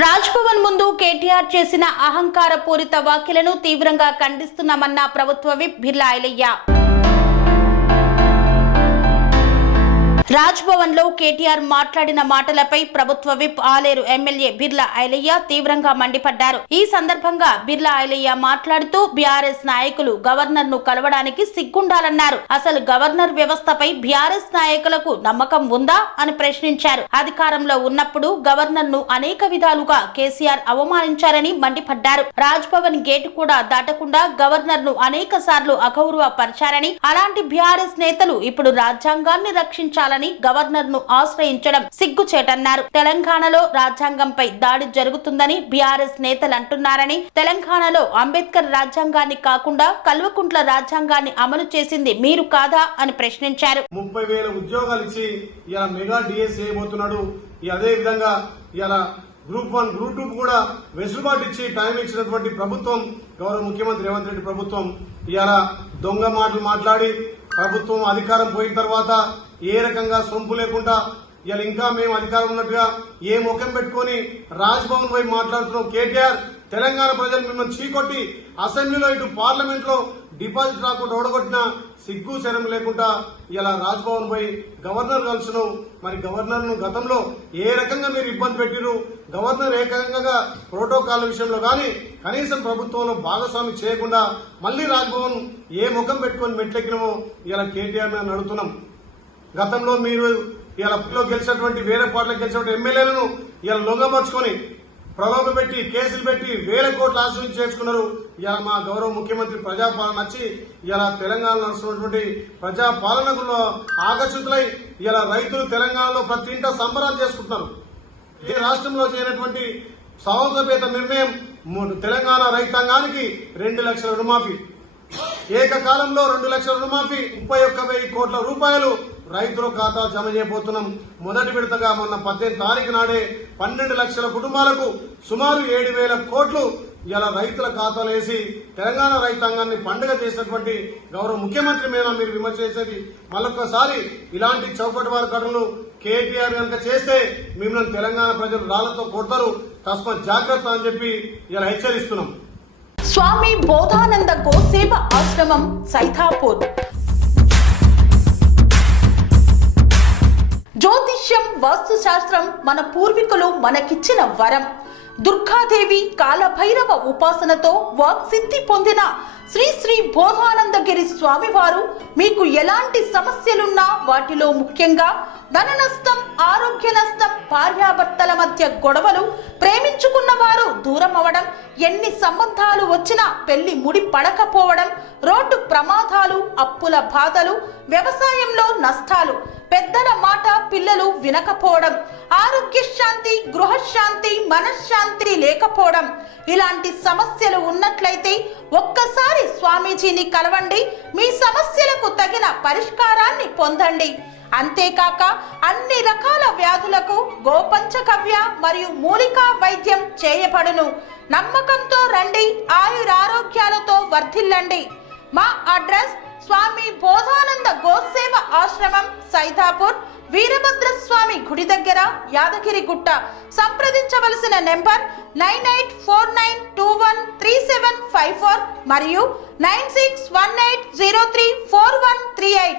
రాజ్భవన్ ముందు కేటీఆర్ చేసిన అహంకార పూరిత వ్యాఖ్యలను తీవ్రంగా ఖండిస్తున్నామన్న ప్రభుత్వ విప్ బిర్లా ఐలయ్య. రాజ్భవన్ లో కేటీఆర్ మాట్లాడిన మాటలపై ప్రభుత్వ విప్ ఆలేరు ఎమ్మెల్యే బిర్లా ఐలయ్య తీవ్రంగా మండిపడ్డారు. ఈ సందర్భంగా బిర్లా ఐలయ్య మాట్లాడుతూ బీఆర్ఎస్ నాయకులు గవర్నర్ ను కలవడానికి సిగ్గుండాలన్నారు. అసలు గవర్నర్ వ్యవస్థపై బీఆర్ఎస్ నాయకులకు నమ్మకం ఉందా అని ప్రశ్నించారు. అధికారంలో ఉన్నప్పుడు గవర్నర్ ను అనేక విధాలుగా కేసీఆర్ అవమానించారని మండిపడ్డారు. రాజ్భవన్ గేటు కూడా దాటకుండా గవర్నర్ ను అనేక సార్లు అగౌరవపరిచారని, అలాంటి బీఆర్ఎస్ నేతలు ఇప్పుడు రాజ్యాంగాన్ని రక్షించాలని గవర్నర్ ను ఆశ్రయించడం సిగ్గుచేటన్నారు. తెలంగాణలో రాజ్యాంగంపై దాడి జరుగుతుందని బీఆర్ఎస్ నేతలు అంటున్నారని, తెలంగాణలో అంబేద్కర్ రాజ్యాంగాన్ని కాకుండా కల్వకుంట్ల రాజ్యాంగాన్ని అమలు చేసింది మీరు కాదా అని ప్రశ్నించారు. 30,000 ఉద్యోగాలు ఇచ్చి ఇలా మెగా డిఎస్ చేయబోతున్నాడు. అదే విధంగా ఇలా గ్రూప్ 1 గ్రూప్ 2 కూడా వెసులుబాటు ఇచ్చి టైం ఇచ్చినటువంటి ప్రభుత్వం గౌరవ ముఖ్యమంత్రి రేవంత్ రెడ్డి ప్రభుత్వం ఇలా దొంగ మాటలు మాట్లాడి ప్రభుత్వం అధికారం పోయిన తర్వాత ఏ రకంగా సొంపు లేకుండా ఇలా ఇంకా మేము అధికారం ఉన్నట్టుగా ఏ ముఖం పెట్టుకుని రాజ్భవన్ వైపు మాట్లాడుతున్నాం. కేటీఆర్ తెలంగాణ ప్రజలు మిమ్మల్ని చీకొట్టి అసెంబ్లీలో ఇటు పార్లమెంట్ లో డిపాజిట్ రాకుండా ఓడగొట్టిన సిగ్గు శరం లేకుండా ఇలా రాజ్భవన్ పోయి గవర్నర్ కలుసును. మరి గవర్నర్ ను గతంలో ఏ రకంగా మీరు ఇబ్బంది పెట్టిరు, గవర్నర్ ఏ రకంగా ప్రోటోకాల్ విషయంలో గానీ కనీసం ప్రభుత్వంలో భాగస్వామి చేయకుండా మళ్లీ రాజ్భవన్ ఏ ముఖం పెట్టుకుని మెట్లెక్కినమో ఇలా కేటీఆర్ మీద నడుతున్నాం. గతంలో మీరు ఇలా గెలిచినటువంటి వేరే పార్టీలకు గెలిచినటువంటి ఎమ్మెల్యేలను ఇలా లొంగపరుచుకొని ప్రలోభ పెట్టి కేసులు పెట్టి వేల కోట్ల ఆశలు చేసుకున్నారు. ఇలా మా గౌరవ ముఖ్యమంత్రి ప్రజాపాలన వచ్చి ఇలా తెలంగాణ నడుస్తున్నటువంటి ప్రజాపాలనలో ఆకర్షితులై ఇలా రైతులు తెలంగాణలో ప్రతి ఇంట సంబరాలు చేసుకుంటున్నారు. ఈ రాష్ట్రంలో చేయనటువంటి సాహసోపేత నిర్ణయం తెలంగాణ రైతాంగానికి 2 లక్షల రుణమాఫీ, ఏకకాలంలో 2 లక్షల రుణమాఫీ, 31,000 కోట్ల రూపాయలు రైతుల ఖాతా జమ చేయబోతున్నాం. మొదటి విడతగా మొన్న 18 తారీఖు నాడే 12 లక్షల కుటుంబాలకు సుమారు 7,000 కోట్లు ఇలా రైతుల ఖాతాలు వేసి తెలంగాణ రైతాంగాన్ని పండుగ చేసినటువంటి గౌరవ ముఖ్యమంత్రి మీద మీరు విమర్శ చేసేది మళ్ళొక్కసారి ఇలాంటి చౌకటి వారి కథలు కేటీఆర్ కనుక చేస్తే మిమ్మల్ని తెలంగాణ ప్రజలు రాళ్లతో కొడతారు, తస్మాత్ జాగ్రత్త అని చెప్పి ఇలా హెచ్చరిస్తున్నాం. స్వామి బోధానంద గోసేవ ఆశ్రమం సైథాపూర్. జ్యోతిష్యం, వాస్తుశాస్త్రం మన పూర్వీకులు మనకిచ్చిన వరం. దుర్గాదేవి, కాలభైరవ ఉపాసనతో వాక్సిద్ధి పొందిన శ్రీ శ్రీ బోధానందగిరి స్వామివారు మీకు ఎలాంటి సమస్యలున్నా, వాటిలో ముఖ్యంగా ధన నష్టం, ఆరోగ్య నష్టం, భార్యాభర్తల మధ్య గొడవలు, ప్రేమించుకున్న వారు దూరం అవడం, ఎన్ని సంబంధాలు వచ్చినా పెళ్లి ముడి పడకపోవడం, రోడ్డు ప్రమాదాలు, అప్పుల బాధలు, వ్యవసాయంలో నష్టాలు, పెద్దల మాట పిల్లలు వినకపోవడం, ఆరోగ్య శాంతి, గృహశాంతి, మనశ్శాంతి లేకపోవడం, ఇలాంటి సమస్యలు ఉన్నట్లయితే ఒక్కసారి స్వామీజీని కలవండి. మీ సమస్యలకు తగిన పరిష్కారాన్ని పొందండి. అంతేకాక అన్ని రకాల వ్యాధులకు గోపంచకవ్య మరియు మూలికా వైద్యం చేయబడును. నమ్మకంతో రండి, ఆయురారోగ్యాలతో వర్ధిల్లండి. మా అడ్రస్ స్వామి బోధానంద గోసేవ ఆశ్రమం, సైథాపూర్, వీరభద్రస్వామి గుడి దగ్గర, యాదగిరిగుట్ట. సంప్రదించవలసిన నెంబర్ 9849213754 మరియు 9618034138.